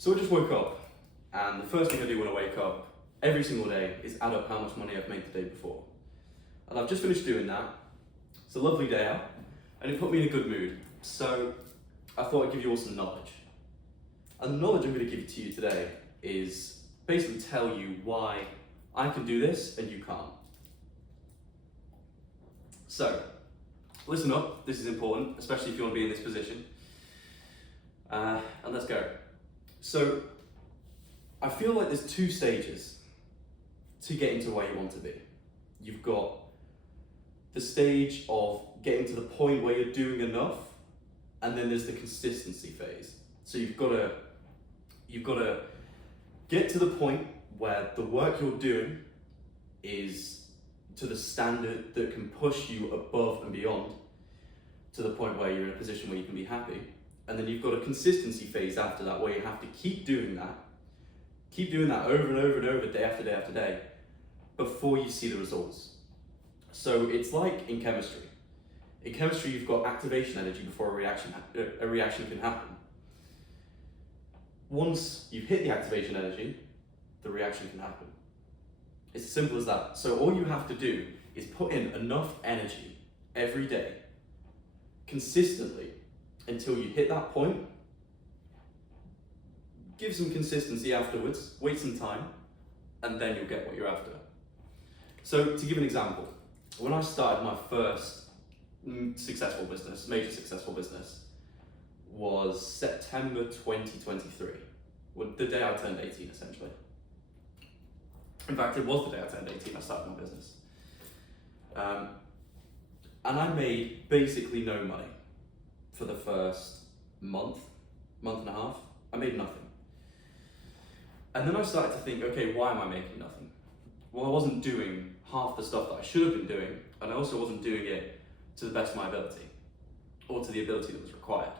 So I just woke up, and the first thing I do when I wake up every single day is add up how much money I've made the day before. And I've just finished doing that. It's a lovely day out, and it put me in a good mood. So I thought I'd give you all some knowledge. And the knowledge I'm going to give to you today is basically tell you why I can do this and you can't. So, listen up, this is important, especially if you want to be in this position. And let's go. So, I feel like there's two stages to getting to where you want to be. You've got the stage of getting to the point where you're doing enough, and then there's the consistency phase. So you've got to get to the point where the work you're doing is to the standard that can push you above and beyond to the point where you're in a position where you can be happy. And then you've got a consistency phase after that where you have to keep doing that over and over and over, day after day after day, before you see the results. So it's like in chemistry. In chemistry, you've got activation energy before a reaction can happen. Once you've hit the activation energy, the reaction can happen. It's as simple as that. So all you have to do is put in enough energy every day, consistently, until you hit that point. Give some consistency afterwards, wait some time, and then you'll get what you're after. So to give an example, when I started my first successful business, major successful business, was September 2023, the day I turned 18 essentially. In fact, it was the day I turned 18 I started my business. And I made basically no money for the first month and a half. I made nothing. And then I started to think, okay, why am I making nothing? Well, I wasn't doing half the stuff that I should have been doing, and I also wasn't doing it to the best of my ability, or to the ability that was required.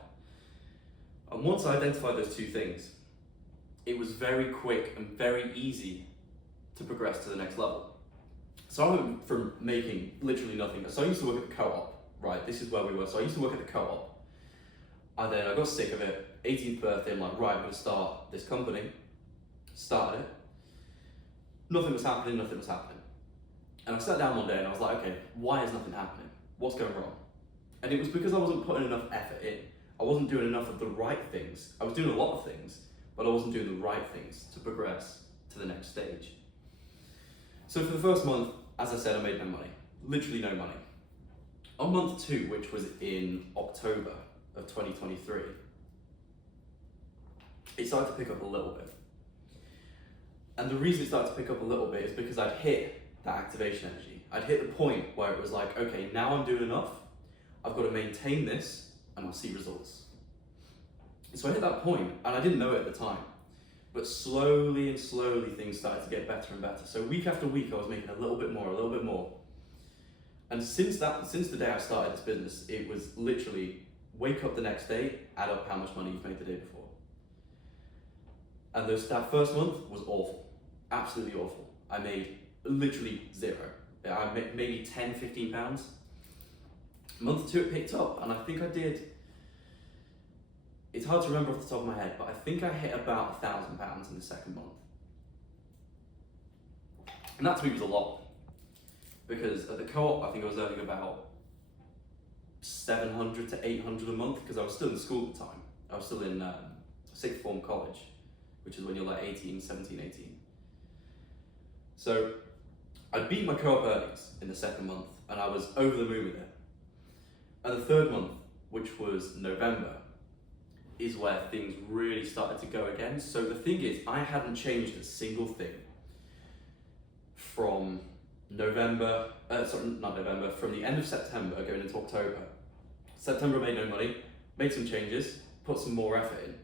And once I identified those two things, it was very quick and very easy to progress to the next level. So I went from making literally nothing. So I used to work at the co-op, right? This is where we were. So I used to work at the co-op. And then I got sick of it. 18th birthday, I'm like, right, I'm gonna start this company. Started it. Nothing was happening. And I sat down one day and I was like, okay, why is nothing happening? What's going wrong? And it was because I wasn't putting enough effort in. I wasn't doing enough of the right things. I was doing a lot of things, but I wasn't doing the right things to progress to the next stage. So for the first month, as I said, I made no money. Literally no money. On month 2, which was in October of 2023, it started to pick up a little bit. And the reason it started to pick up a little bit is because I'd hit that activation energy. I'd hit the point where it was like, okay, now I'm doing enough. I've got to maintain this and I'll see results. So I hit that point, and I didn't know it at the time, but slowly things started to get better and better. So week after week I was making a little bit more. And since the day I started this business, it was literally wake up the next day, add up how much money you've made the day before. And that first month was awful, absolutely awful. I made literally zero. I made maybe 10, 15 pounds. Month 2 it picked up, and I think I did, it's hard to remember off the top of my head, but I think I hit about £1,000 in the second month. And that to me was a lot, because at the co-op I think I was earning about 700 to 800 a month, because I was still in school at the time. I was still in sixth form college, which is when you're like 17, 18. So I beat my co-op earnings in the second month, and I was over the moon with it. And the third month, which was November, is where things really started to go again. So the thing is, I hadn't changed a single thing from from the end of September going into October. September I made no money, made some changes, put some more effort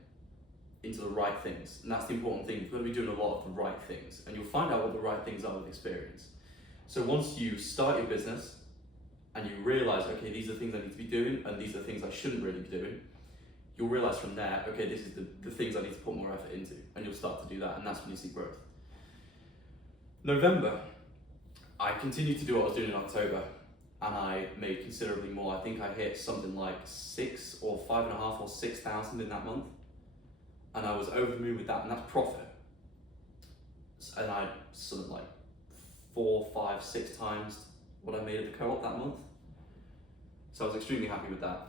into the right things. And that's the important thing. You've got to be doing a lot of the right things, and you'll find out what the right things are with experience. So once you start your business and you realize, okay, these are things I need to be doing, and these are things I shouldn't really be doing, you'll realize from there, okay, this is the things I need to put more effort into, and you'll start to do that, and that's when you see growth. November, I continued to do what I was doing in October, and I made considerably more. I think I hit something like 6 or 5.5 or 6,000 in that month. and I was over the moon with that, and that's profit. And I sold like 4, 5, 6 times what I made at the co-op that month. So I was extremely happy with that.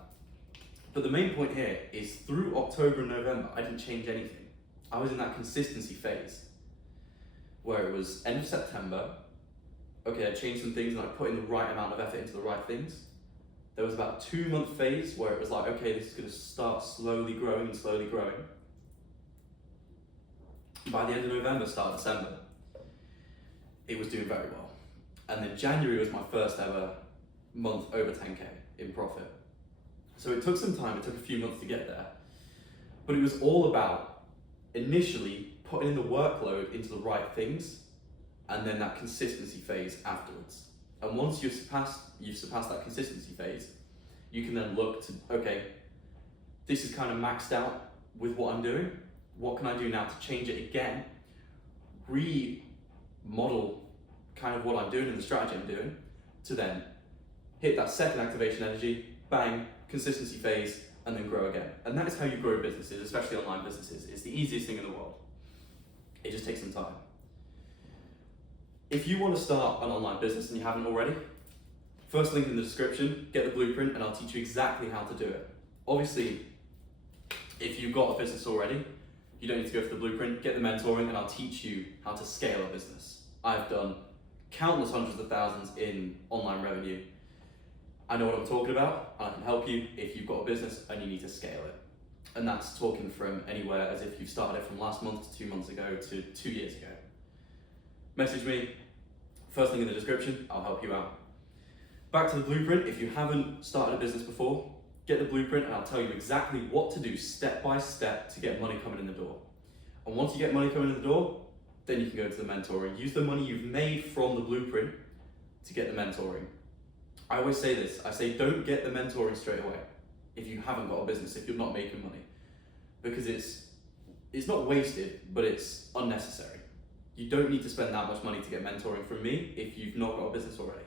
But the main point here is through October and November, I didn't change anything. I was in that consistency phase where it was end of September, okay, I changed some things and I put in the right amount of effort into the right things. There was about a 2-month phase where it was like, okay, this is going to start slowly growing and slowly growing. By the end of November, start of December, it was doing very well. And then January was my first ever month over 10K in profit. So it took some time, it took a few months to get there. But it was all about initially putting in the workload into the right things and then that consistency phase afterwards. And once you've surpassed that consistency phase, you can then look to, okay, this is kind of maxed out with what I'm doing. What can I do now to change it again? Remodel kind of what I'm doing and the strategy I'm doing to then hit that second activation energy, bang, consistency phase, and then grow again. And that is how you grow businesses, especially online businesses. It's the easiest thing in the world. It just takes some time. If you want to start an online business and you haven't already, first link in the description, get the blueprint and I'll teach you exactly how to do it. Obviously, if you've got a business already, you don't need to go for the blueprint, get the mentoring and I'll teach you how to scale a business. I've done countless hundreds of thousands in online revenue. I know what I'm talking about and I can help you if you've got a business and you need to scale it. And that's talking from anywhere as if you've started it from last month to 2 months ago to 2 years ago. Message me, first link in the description, I'll help you out. Back to the blueprint, if you haven't started a business before, get the blueprint and I'll tell you exactly what to do step by step to get money coming in the door. And once you get money coming in the door, then you can go into the mentoring. Use the money you've made from the blueprint to get the mentoring. I always say this, I say don't get the mentoring straight away if you haven't got a business, if you're not making money. Because it's not wasted, but it's unnecessary. You don't need to spend that much money to get mentoring from me if you've not got a business already.